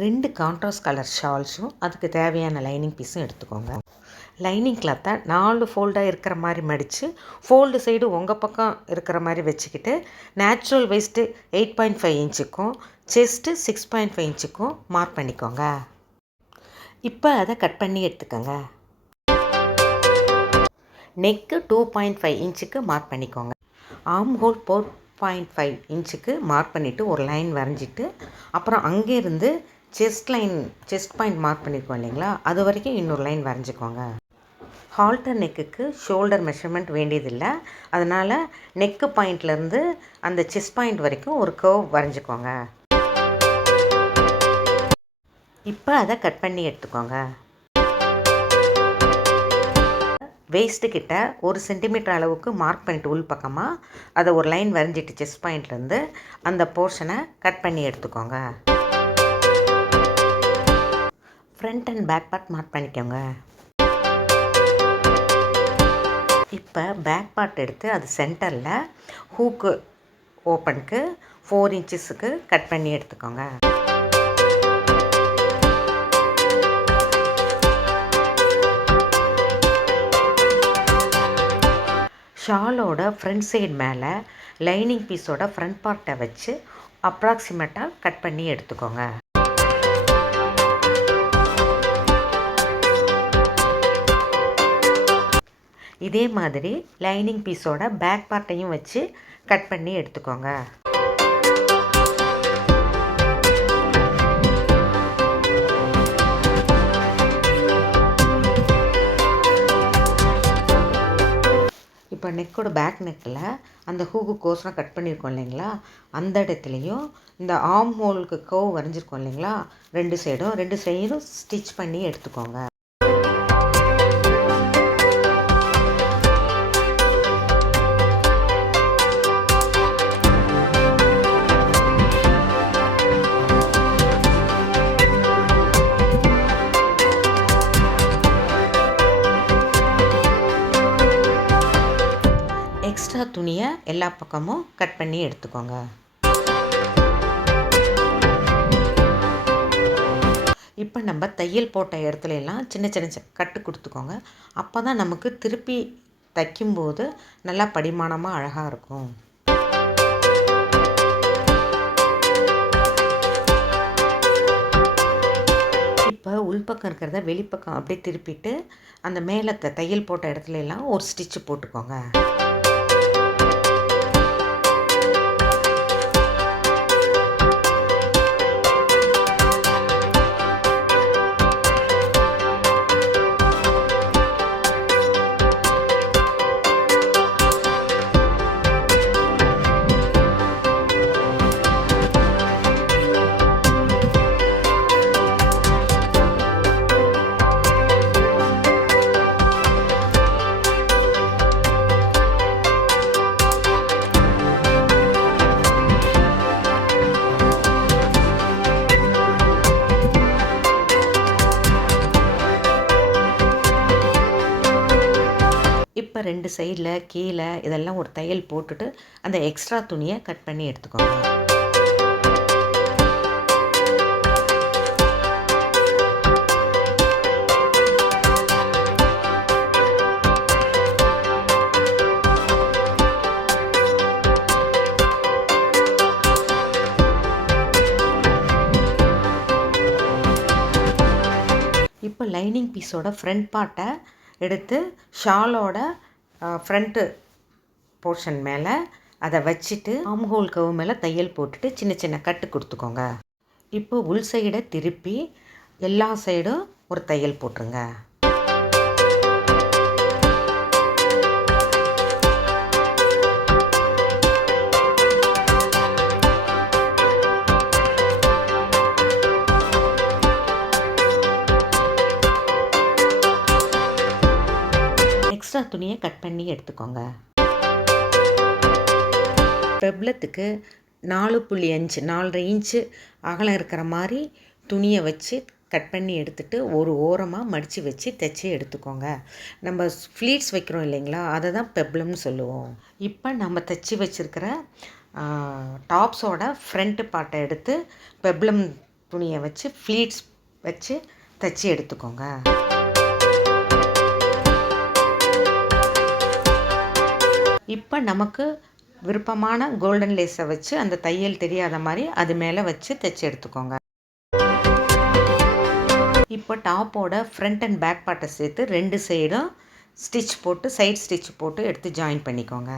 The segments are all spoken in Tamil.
2 கான்ட்ராஸ்ட் கலர் ஷால்ஸும் அதுக்கு தேவையான லைனிங் பீஸும் எடுத்துக்கோங்க. லைனிங் கிளாத்தை 4 ஃபோல்டாக இருக்கிற மாதிரி மடித்து ஃபோல்டு சைடு உங்கள் பக்கம் இருக்கிற மாதிரி வச்சுக்கிட்டு நேச்சுரல் வேஸ்ட்டு 8.5 இன்ச்சுக்கும் செஸ்ட்டு 6.5 இன்ச்சுக்கும் மார்க் பண்ணிக்கோங்க. இப்போ அதை கட் பண்ணி எடுத்துக்கோங்க. நெக்கு 2.5 இன்ச்சுக்கு மார்க் பண்ணிக்கோங்க. ஆர்ம் ஹோல் 4.5 இன்ச்சுக்கு மார்க் பண்ணிவிட்டு ஒரு லைன் வரைஞ்சிட்டு அப்புறம் அங்கேருந்து செஸ்ட் பாயிண்ட் மார்க் பண்ணியிருக்கோம் இல்லைங்களா, அது வரைக்கும் இன்னொரு லைன் வரைஞ்சிக்கோங்க. ஹால்டர் நெக்குக்கு ஷோல்டர் மெஷர்மெண்ட் வேண்டியதில்லை, அதனால் நெக்கு பாயிண்ட்லேருந்து அந்த செஸ்ட் பாயிண்ட் வரைக்கும் ஒரு கர்வ் வரைஞ்சிக்கோங்க. இப்போ அதை கட் பண்ணி எடுத்துக்கோங்க. வேஸ்ட்டுக்கிட்ட 1 சென்டிமீட்டர் அளவுக்கு மார்க் பண்ணிவிட்டு உள் பக்கமாக அதை ஒரு லைன் வரைஞ்சிட்டு செஸ்ட் பாயிண்ட்லேருந்து அந்த போர்ஷனை கட் பண்ணி எடுத்துக்கோங்க. Front and back part mark பண்ணிக்கோங்க. இப்போ பேக் பார்ட் எடுத்து அது சென்டரில் ஹூக்கு ஓப்பனுக்கு 4 இன்ச்சஸுக்கு கட் பண்ணி எடுத்துக்கோங்க. ஷாலோட ஃப்ரண்ட் சைடு மேலே லைனிங் பீஸோட ஃப்ரண்ட் பார்ட்டை வச்சு அப்ராக்சிமேட்டாக கட் பண்ணி எடுத்துக்கோங்க. இதே மாதிரி லைனிங் பீஸோட பேக் பார்ட்டையும் வச்சு கட் பண்ணி எடுத்துக்கோங்க. இப்போ நெக்கோட பேக் நெக்கில் அந்த ஹூக்கு கோஸ்லாம் கட் பண்ணியிருக்கோம் இல்லைங்களா, அந்த இடத்துலையும் இந்த ஆர்ம் ஹோலுக்கு கர்வ் வரைஞ்சிருக்கோம் இல்லைங்களா, ரெண்டு சைடும் ஸ்டிச் பண்ணி எடுத்துக்கோங்க. எக்ஸ்ட்ரா துணியை எல்லா பக்கமும் கட் பண்ணி எடுத்துக்கோங்க. இப்போ நம்ம தையல் போட்ட இடத்துல எல்லாம் சின்ன சின்ன கட்டு கொடுத்துக்கோங்க. அப்போ தான் நமக்கு திருப்பி தைக்கும்போது நல்லா படிமானமாக அழகாக இருக்கும். இப்போ உள்பக்கம் இருக்கிறத வெளிப்பக்கம் அப்படியே திருப்பிட்டு அந்த மேலே தையல் போட்ட இடத்துல எல்லாம் ஒரு ஸ்டிச்சு போட்டுக்கோங்க. இப்போ 2 சைடில் கீழே இதெல்லாம் ஒரு தையல் போட்டுட்டு அந்த எக்ஸ்ட்ரா துணியை கட் பண்ணி எடுத்துக்கோங்க. இப்போ லைனிங் பீஸோட ஃப்ரண்ட் பார்ட்டை எடுத்து ஷாலோட ஃப்ரண்ட்டு போர்ஷன் மேலே அதை வச்சுட்டு ஆர்ம் ஹோல் கர்வ் மேலே தையல் போட்டுட்டு சின்ன சின்ன கட்டு கொடுத்துக்கோங்க. இப்போ உள் சைடை திருப்பி எல்லா சைடும் ஒரு தையல் போட்டுருங்க. எக்ஸ்ட்ரா துணியை கட் பண்ணி எடுத்துக்கோங்க. பெப்ளத்துக்கு 4.5 4.5 இன்ச்சு அகலம் இருக்கிற மாதிரி துணியை வச்சு கட் பண்ணி எடுத்துகிட்டு ஒரு ஓரமாக மடித்து வச்சு தைச்சி எடுத்துக்கோங்க. நம்ம ஃப்ளீட்ஸ் வைக்கிறோம் இல்லைங்களா, அதை தான் பெப்ளம்னு சொல்லுவோம். இப்போ நம்ம தைச்சி வச்சுருக்கிற டாப்ஸோட ஃப்ரண்ட்டு பார்ட்டை எடுத்து பெப்ளம் துணியை வச்சு ஃப்ளீட்ஸ் வச்சு தைச்சி எடுத்துக்கோங்க. இப்போ நமக்கு விருப்பமான கோல்டன் லேஸை வச்சு அந்த தையல் தெரியாத மாதிரி அது மேலே வச்சு தைச்சி எடுத்துக்கோங்க. இப்போ டாப்போட ஃப்ரண்ட் அண்ட் பேக் பார்ட்டை சேர்த்து 2 சைடும் ஸ்டிச் போட்டு சைட் ஸ்டிச் போட்டு எடுத்து ஜாயின் பண்ணிக்கோங்க.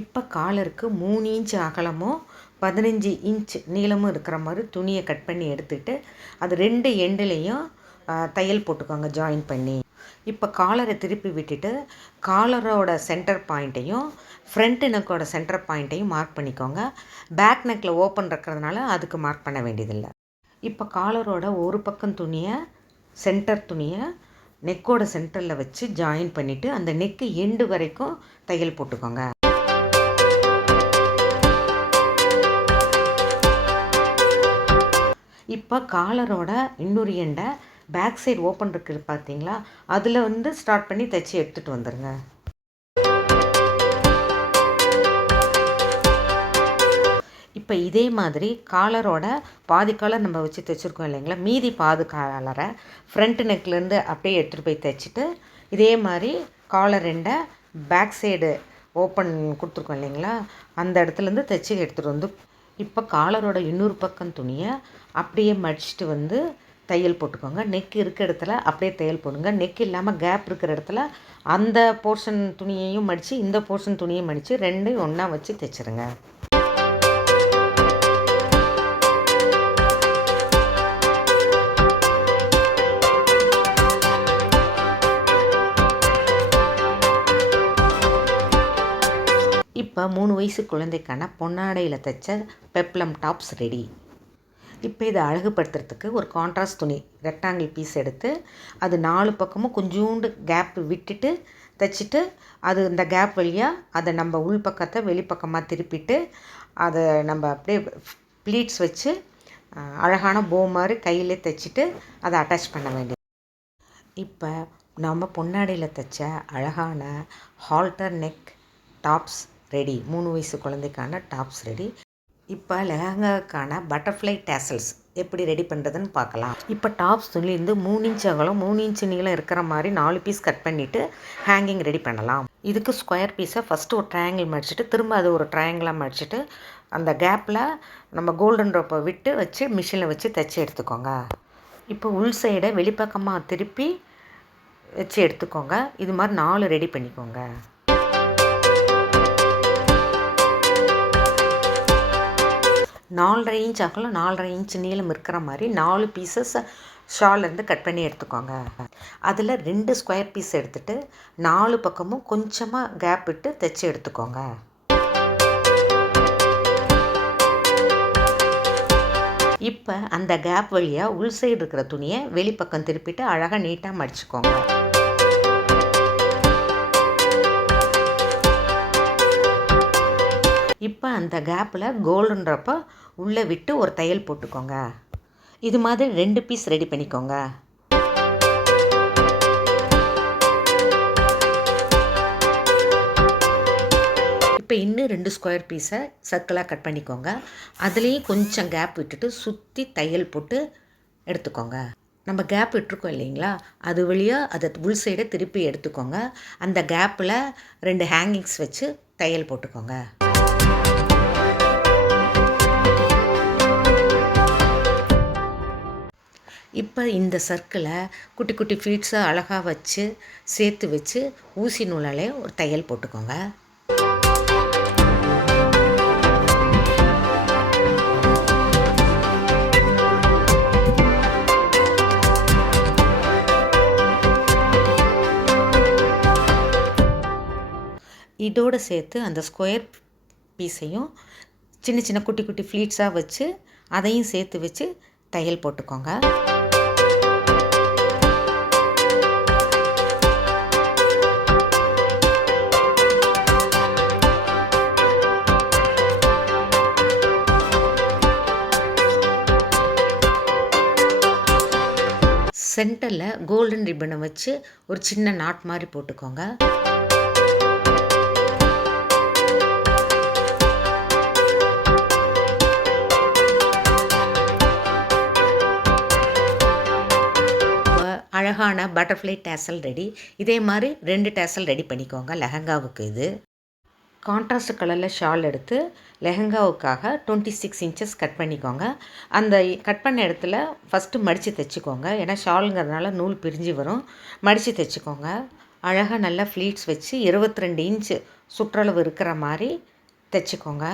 இப்போ காலருக்கு 3 இன்ச் அகலமும் 15 இன்ச் நீளமும் இருக்கிற மாதிரி துணியை கட் பண்ணி எடுத்துகிட்டு அது 2 எண்டுலேயும் தையல் போட்டுக்கோங்க ஜாயின் பண்ணி. இப்போ காலரை திருப்பி விட்டுட்டு காலரோட சென்டர் பாயிண்ட்டையும் ஃப்ரண்ட் நெக்கோட சென்டர் பாயிண்ட்டையும் மார்க் பண்ணிக்கோங்க. பேக் நெக்கில் ஓப்பன் இருக்கிறதுனால அதுக்கு மார்க் பண்ண வேண்டியதில்லை. இப்போ காலரோட ஒரு பக்கம் துணியை சென்டர் துணியை நெக்கோட சென்டரில் வச்சு ஜாயின் பண்ணிவிட்டு அந்த நெக்கு எண்டு வரைக்கும் தையல் போட்டுக்கோங்க. இப்போ காலரோட இன்னொரு எண்டை பேக் சைடு ஓப்பன் இருக்குது பார்த்தீங்களா, அதில் ஸ்டார்ட் பண்ணி தைச்சி எடுத்துகிட்டு வந்துடுங்க. இப்போ இதே மாதிரி காலரோட பாதி காலர் நம்ம வச்சு தைச்சிருக்கோம் இல்லைங்களா, மீதி பாதி காலரை ஃப்ரண்ட் நெக்லேருந்து அப்படியே எடுத்துகிட்டு போய் தைச்சிட்டு இதே மாதிரி காலர் ரெண்டை பேக் சைடு ஓப்பன் கொடுத்துருக்கோம் இல்லைங்களா, அந்த இடத்துலேருந்து தைச்சி எடுத்துகிட்டு வந்து இப்போ காலரோட இன்னொரு பக்கம் துணியை அப்படியே மடிச்சுட்டு தையல் போட்டுக்கோங்க. நெக் இருக்கிற இடத்துல அப்படியே தையல் போடுங்க. நெக் இல்லாமல் கேப் இருக்கிற இடத்துல அந்த போர்ஷன் துணியையும் மடித்து இந்த போர்ஷன் துணியையும் மடித்து 2 ஒன்றா வச்சு தைச்சிருங்க. இப்போ 3 வயசு குழந்தைக்கான பொன்னாடையில் தைச்ச பெப்ளம் டாப்ஸ் ரெடி. இப்போ இதை அழகுபடுத்துறதுக்கு ஒரு கான்ட்ராஸ்ட் துணி ரெக்டாங்கிள் பீஸ் எடுத்து அது 4 பக்கமும் கொஞ்சோண்டு கேப் விட்டுட்டு தைச்சிட்டு அது இந்த கேப் வழியாக அதை நம்ம உள் பக்கத்தை வெளிப்பக்கமாக திருப்பிட்டு அதை நம்ம அப்படியே ப்ளீட்ஸ் வச்சு அழகான போ மாதிரி கையிலே தைச்சிட்டு அதை அட்டாச் பண்ண வேண்டியது. இப்போ நம்ம பொன்னாடையில் தைச்ச அழகான ஹால்டர் நெக் டாப்ஸ் ரெடி. 3 வயசு குழந்தைக்கான டாப்ஸ் ரெடி. இப்போ லெஹங்காக்கான பட்டர்ஃப்ளை டேசல்ஸ் எப்படி ரெடி பண்ணுறதுன்னு பார்க்கலாம். இப்போ டாப்ஸ் துணிலேருந்து 3 இன்ச் அகலம் 3 இன்ச் நீளம் இருக்கிற மாதிரி 4 பீஸ் கட் பண்ணிவிட்டு ஹேங்கிங் ரெடி பண்ணலாம். இதுக்கு ஸ்கொயர் பீஸை ஃபஸ்ட்டு ஒரு ட்ரையாங்கிள் மடிச்சுட்டு திரும்ப அது ஒரு ட்ரையாங்கிளாக மடிச்சுட்டு அந்த கேப்பில் நம்ம கோல்டன் ரோப்பை விட்டு வச்சு மிஷினில் வச்சு தைச்சி எடுத்துக்கோங்க. இப்போ உள் சைடை வெளிப்பக்கமாக திருப்பி வச்சு எடுத்துக்கோங்க. இது மாதிரி 4 ரெடி பண்ணிக்கோங்க. 4.5 இன்ச் அகலம் 4.5 இன்ச் நீளம் இருக்கிற மாதிரி 4 பீசஸ் ஷால்லேருந்து கட் பண்ணி எடுத்துக்கோங்க. அதில் 2 ஸ்கொயர் பீஸ் எடுத்துகிட்டு 4 பக்கமும் கொஞ்சமாக கேப் விட்டு தைச்சி எடுத்துக்கோங்க. இப்போ அந்த கேப் வழியாக உள் சைடு இருக்கிற துணியை வெளிப்பக்கம் திருப்பிட்டு அழகாக நீட்டாக மடிச்சுக்கோங்க. இப்போ அந்த கேப்பில் கோல்டன் ட்ராப்பை உள்ளே விட்டு ஒரு தையல் போட்டுக்கோங்க. இது மாதிரி 2 பீஸ் ரெடி பண்ணிக்கோங்க. இப்போ இன்னும் 2 ஸ்கொயர் பீஸை சர்க்கிளாக கட் பண்ணிக்கோங்க. அதுலேயும் கொஞ்சம் கேப் விட்டுட்டு சுற்றி தையல் போட்டு எடுத்துக்கோங்க. நம்ம கேப் விட்டுருக்கோம் இல்லைங்களா, அது வழியாக அதை உள் சைடை திருப்பி எடுத்துக்கோங்க. அந்த கேப்பில் 2 ஹேங்கிங்ஸ் வச்சு தையல் போட்டுக்கோங்க. இப்போ இந்த சர்க்கிளை குட்டி குட்டி ஃபீட்ஸை அழகாக வச்சு சேர்த்து வச்சு ஊசி நூலாலே ஒரு தையல் போட்டுக்கோங்க. இதோடு சேர்த்து அந்த ஸ்கொயர் பீஸையும் சின்ன சின்ன குட்டி குட்டி ஃப்ளீட்ஸாக வச்சு அதையும் சேர்த்து வச்சு தையல் போட்டுக்கோங்க. சென்டரில் கோல்டன் ரிப்பனை வச்சு ஒரு சின்ன நாட் மாதிரி போட்டுக்கோங்க. அழகான பட்டர்ஃப்ளை டேசல் ரெடி. இதே மாதிரி 2 டேசல் ரெடி பண்ணிக்கோங்க லெஹங்காவுக்கு. இது கான்ட்ராஸ்ட் கலரில் ஷால் எடுத்து லெஹங்காவுக்காக 26 இன்ச்சஸ் கட் பண்ணிக்கோங்க. அந்த கட் பண்ண இடத்துல ஃபஸ்ட்டு மடித்து தைச்சிக்கோங்க. ஏன்னா ஷாலுங்கிறதுனால நூல் பிரிஞ்சு வரும். மடித்து தைச்சிக்கோங்க. அழகாக நல்லா ஃப்ளீட்ஸ் வச்சு 22 இன்ச்சு சுற்றளவு இருக்கிற மாதிரி தைச்சிக்கோங்க.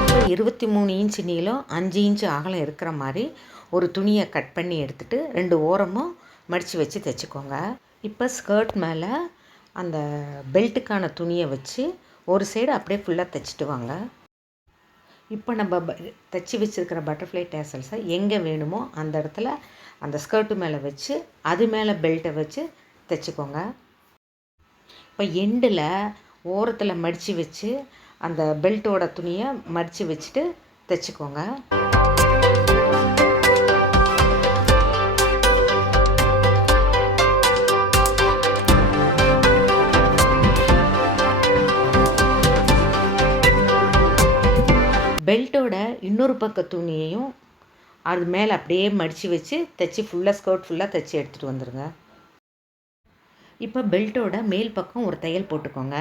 இப்போ 23 இன்ச்சு நீளம் 5 இன்ச்சு அகலம் இருக்கிற மாதிரி ஒரு துணியை கட் பண்ணி எடுத்துகிட்டு 2 ஓரமும் மடித்து வச்சு தைச்சிக்கோங்க. இப்போ ஸ்கர்ட் மேலே அந்த பெல்ட்டுக்கான துணியை வச்சு ஒரு சைடு அப்படியே ஃபுல்லாக தைச்சிட்டு வாங்க. இப்போ நம்ம தைச்சி வச்சுருக்கிற பட்டர்ஃப்ளை டேசல்ஸை எங்கே வேணுமோ அந்த இடத்துல அந்த ஸ்கர்ட்டு மேலே வச்சு அது மேலே பெல்ட்டை வச்சு தைச்சிக்கோங்க. இப்போ எண்டில் ஓரத்தில் மடித்து வச்சு அந்த பெல்ட்டோட துணியை மடித்து வச்சுட்டு தைச்சிக்கோங்க. பெல்ட்டோட இன்னொரு பக்க துணியையும் அது மேலே அப்படியே மடித்து வச்சு தைச்சி ஃபுல்லாக ஸ்கர்ட் ஃபுல்லாக தைச்சி எடுத்துகிட்டு வந்துடுங்க. இப்போ பெல்ட்டோட மேல் பக்கம் ஒரு தையல் போட்டுக்கோங்க.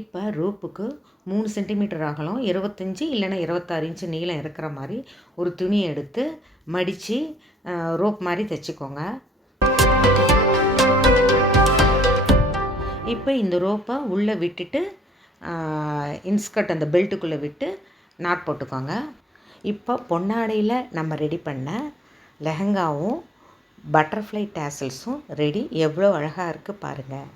இப்போ ரோப்புக்கு 3 சென்டிமீட்டர் அகலம் 25 இல்லைன்னா 26 இன்ச்சு நீளம் இருக்கிற மாதிரி ஒரு துணியை எடுத்து மடித்து ரோப் மாதிரி தைச்சிக்கோங்க. இப்போ இந்த ரோப்பை உள்ளே விட்டுட்டு இன்ஸ்கர்ட் அந்த பெல்ட்டுக்குள்ளே விட்டு நாட் போட்டுக்கோங்க. இப்போ பொன்னாடையில் நம்ம ரெடி பண்ண லெஹங்காவும் பட்டர்ஃப்ளை டேசல்ஸும் ரெடி. எவ்வளோ அழகாக இருக்குது பாருங்கள்.